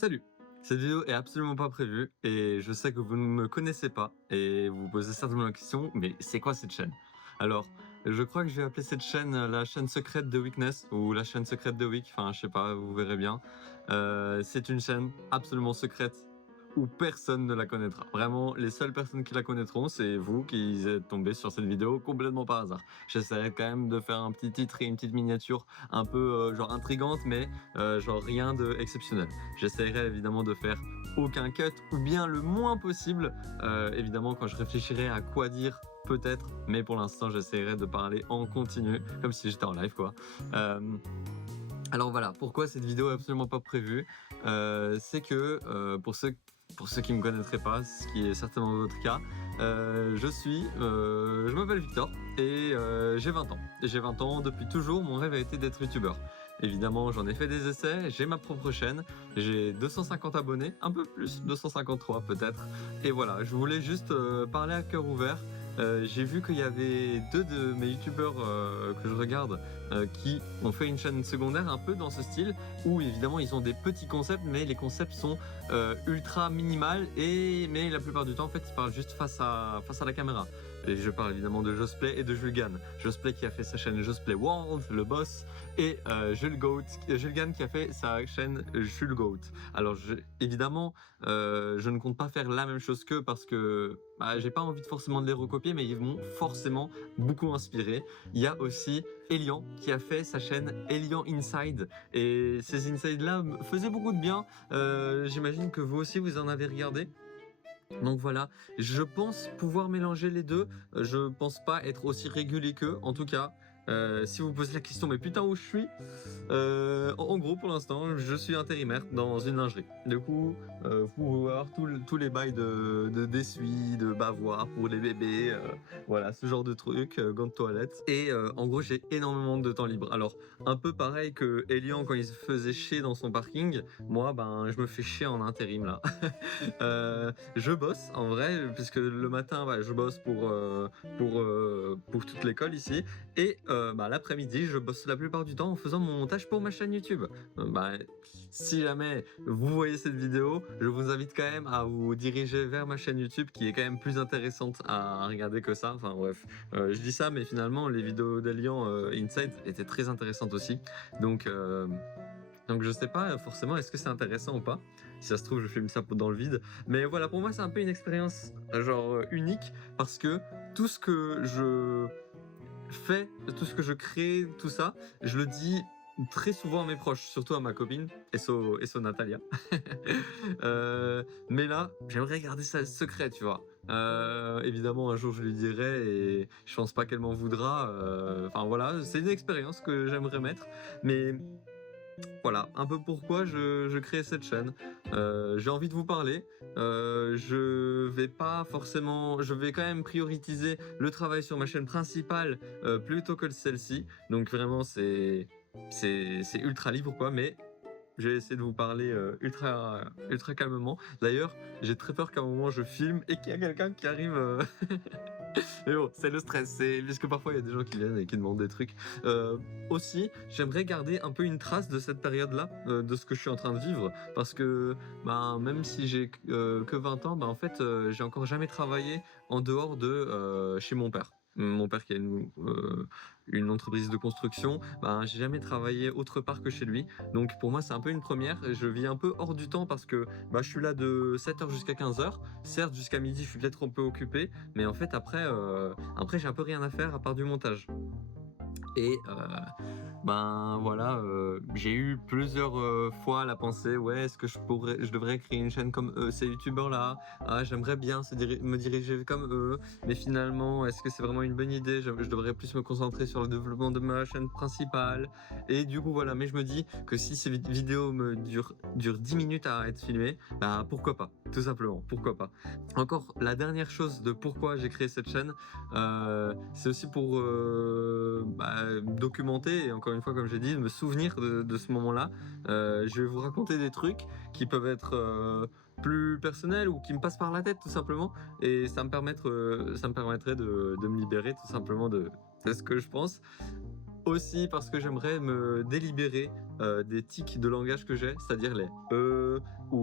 Salut! Cette vidéo est absolument pas prévue et je sais que vous ne me connaissez pas et vous vous posez certainement la question, mais c'est quoi cette chaîne? Alors, je crois que je vais appeler cette chaîne la chaîne secrète de Weakness ou la chaîne secrète de Weak, enfin je sais pas, vous verrez bien. C'est une chaîne absolument secrète où personne ne la connaîtra. Vraiment, les seules personnes qui la connaîtront, c'est vous qui êtes tombés sur cette vidéo complètement par hasard. J'essaierai quand même de faire un petit titre et une petite miniature un peu genre intrigante, mais genre rien de exceptionnel. J'essaierai évidemment de faire aucun cut ou bien le moins possible. Évidemment, quand je réfléchirai à quoi dire, peut-être, mais pour l'instant, j'essaierai de parler en continu, comme si j'étais en live, quoi. Alors voilà, pourquoi cette vidéo est absolument pas prévue? C'est que pour ceux qui me connaîtraient pas, ce qui est certainement votre cas, je m'appelle Victor et j'ai 20 ans. J'ai 20 ans, depuis toujours, mon rêve a été d'être youtubeur. Évidemment, j'en ai fait des essais, j'ai ma propre chaîne, j'ai 250 abonnés, un peu plus, 253 peut-être. Et voilà, je voulais juste parler à cœur ouvert. J'ai vu qu'il y avait deux de mes youtubeurs que je regarde qui ont fait une chaîne secondaire un peu dans ce style où évidemment ils ont des petits concepts mais les concepts sont ultra minimal mais la plupart du temps en fait ils parlent juste face à la caméra. Et je parle évidemment de Josplay et de Julgan. Josplay qui a fait sa chaîne Josplay World, le boss, et Julgan qui a fait sa chaîne Jules Goat. Alors évidemment, je ne compte pas faire la même chose qu'eux parce que j'ai pas envie de forcément de les recopier, mais ils m'ont forcément beaucoup inspiré. Il y a aussi Elian qui a fait sa chaîne Elian Inside et ces insides là me faisaient beaucoup de bien. J'imagine que vous aussi vous en avez regardé. Donc voilà, je pense pouvoir mélanger les deux. Je pense pas être aussi régulier qu'eux. En tout cas, si vous vous posez la question, mais putain où je suis, en gros pour l'instant, je suis intérimaire dans une lingerie. Du coup, vous pouvez voir tous les bails d'essuie, de bavoir pour les bébés, voilà, ce genre de trucs, gants de toilette. Et en gros, j'ai énormément de temps libre. Alors, un peu pareil que Elian quand il se faisait chier dans son parking, moi, je me fais chier en intérim là. Je bosse en vrai, puisque le matin, je bosse pour toute l'école ici, et l'après-midi, je bosse la plupart du temps en faisant mon montage pour ma chaîne YouTube. Si jamais vous voyez cette vidéo, je vous invite quand même à vous diriger vers ma chaîne YouTube, qui est quand même plus intéressante à regarder que ça. Enfin bref, je dis ça, mais finalement, les vidéos d'Elian Inside étaient très intéressantes aussi. Donc je sais pas forcément est-ce que c'est intéressant ou pas. Si ça se trouve je filme ça dans le vide. Mais voilà, pour moi c'est un peu une expérience genre unique parce que tout ce que je fais, tout ce que je crée, tout ça, je le dis très souvent à mes proches, surtout à ma copine, Esso Natalia. Mais là, j'aimerais garder ça secret, tu vois. Évidemment, un jour je lui dirai et je pense pas qu'elle m'en voudra. Enfin voilà, c'est une expérience que j'aimerais mettre. Mais voilà, un peu pourquoi je crée cette chaîne. J'ai envie de vous parler. Je vais quand même prioriser le travail sur ma chaîne principale plutôt que celle-ci. Donc vraiment, c'est ultra libre quoi, mais j'ai essayé de vous parler ultra calmement. D'ailleurs, j'ai très peur qu'à un moment je filme et qu'il y a quelqu'un qui arrive. Mais bon, c'est le stress, c'est puisque parfois il y a des gens qui viennent et qui demandent des trucs. Aussi, j'aimerais garder un peu une trace de cette période-là, de ce que je suis en train de vivre, parce que même si j'ai que 20 ans, en fait, j'ai encore jamais travaillé en dehors de chez mon père. Mon père qui a une entreprise de construction, j'ai jamais travaillé autre part que chez lui. Donc pour moi c'est un peu une première. Je vis un peu hors du temps parce que je suis là de 7h jusqu'à 15h. Certes jusqu'à midi je suis peut-être un peu occupé, mais en fait après j'ai un peu rien à faire à part du montage. Et voilà, j'ai eu plusieurs fois la pensée, ouais, est-ce que je devrais créer une chaîne comme ces youtubeurs là, j'aimerais bien me diriger comme eux, mais finalement, est-ce que c'est vraiment une bonne idée? Je devrais plus me concentrer sur le développement de ma chaîne principale. Et du coup voilà, mais je me dis que si ces vidéos durent 10 minutes à être filmées, pourquoi pas, tout simplement, pourquoi pas. Encore la dernière chose de pourquoi j'ai créé cette chaîne, c'est aussi pour documenter et encore une fois comme j'ai dit, me souvenir de ce moment-là. Je vais vous raconter des trucs qui peuvent être plus personnels ou qui me passent par la tête tout simplement, et ça me permettrait de me libérer tout simplement de ce que je pense. Aussi parce que j'aimerais me délibérer des tics de langage que j'ai, c'est-à-dire les ou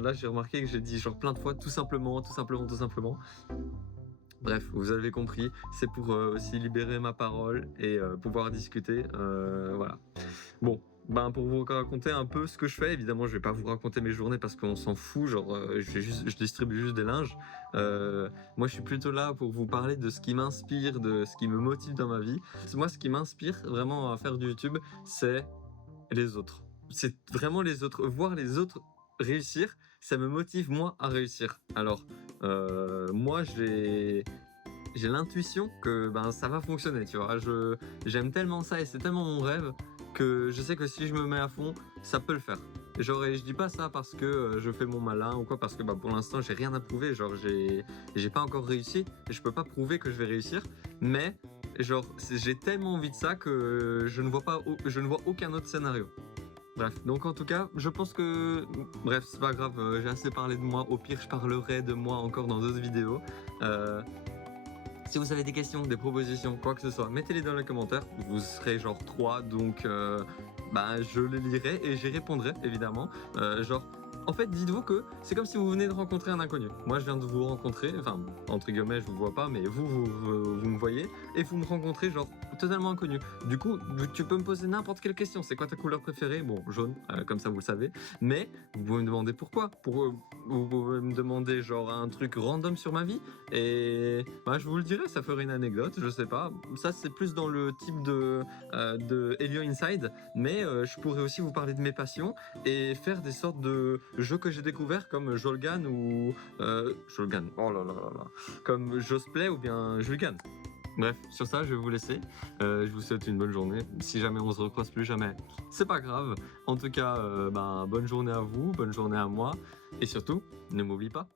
là, j'ai remarqué que j'ai dit genre plein de fois tout simplement, tout simplement, tout simplement. Bref, vous avez compris, c'est pour aussi libérer ma parole et pouvoir discuter. Voilà. Bon, ben pour vous raconter un peu ce que je fais, évidemment, je vais pas vous raconter mes journées parce qu'on s'en fout. Genre, je distribue juste des linges. Moi, je suis plutôt là pour vous parler de ce qui m'inspire, de ce qui me motive dans ma vie. Moi, ce qui m'inspire vraiment à faire du YouTube, c'est les autres. C'est vraiment les autres. Voir les autres réussir, ça me motive moi à réussir. Alors, moi, j'ai l'intuition que ben ça va fonctionner, tu vois. J'aime tellement ça et c'est tellement mon rêve que je sais que si je me mets à fond, ça peut le faire. Genre, et je dis pas ça parce que je fais mon malin ou quoi, parce que bah, pour l'instant j'ai rien à prouver. Genre, j'ai pas encore réussi et je peux pas prouver que je vais réussir. Mais genre, j'ai tellement envie de ça que je ne vois aucun autre scénario. Bref, donc en tout cas, je pense que... Bref, c'est pas grave, j'ai assez parlé de moi. Au pire, je parlerai de moi encore dans d'autres vidéos. Euh, Si vous avez des questions, des propositions, quoi que ce soit, mettez-les dans les commentaires. Vous serez genre 3, donc bah, je les lirai et j'y répondrai, évidemment. Genre, en fait, dites-vous que c'est comme si vous venez de rencontrer un inconnu. Moi, je viens de vous rencontrer, enfin, entre guillemets, je vous vois pas, mais vous me voyez, et vous me rencontrez, genre, totalement inconnu. Du coup, tu peux me poser n'importe quelle question. C'est quoi ta couleur préférée? Bon, jaune, comme ça, vous le savez. Mais vous pouvez me demander pourquoi. Vous pouvez me demander, genre, un truc random sur ma vie. Et bah, je vous le dirai, ça ferait une anecdote, je sais pas. Ça, c'est plus dans le type de Helio Inside. Mais je pourrais aussi vous parler de mes passions et faire des sortes de jeux que j'ai découverts comme Jolgan ou Jolgan, oh là là là là, comme Josplay ou bien Julgan. Bref, sur ça, je vais vous laisser. Je vous souhaite une bonne journée. Si jamais on se recroise plus jamais, c'est pas grave. En tout cas, bonne journée à vous, bonne journée à moi. Et surtout, ne m'oublie pas.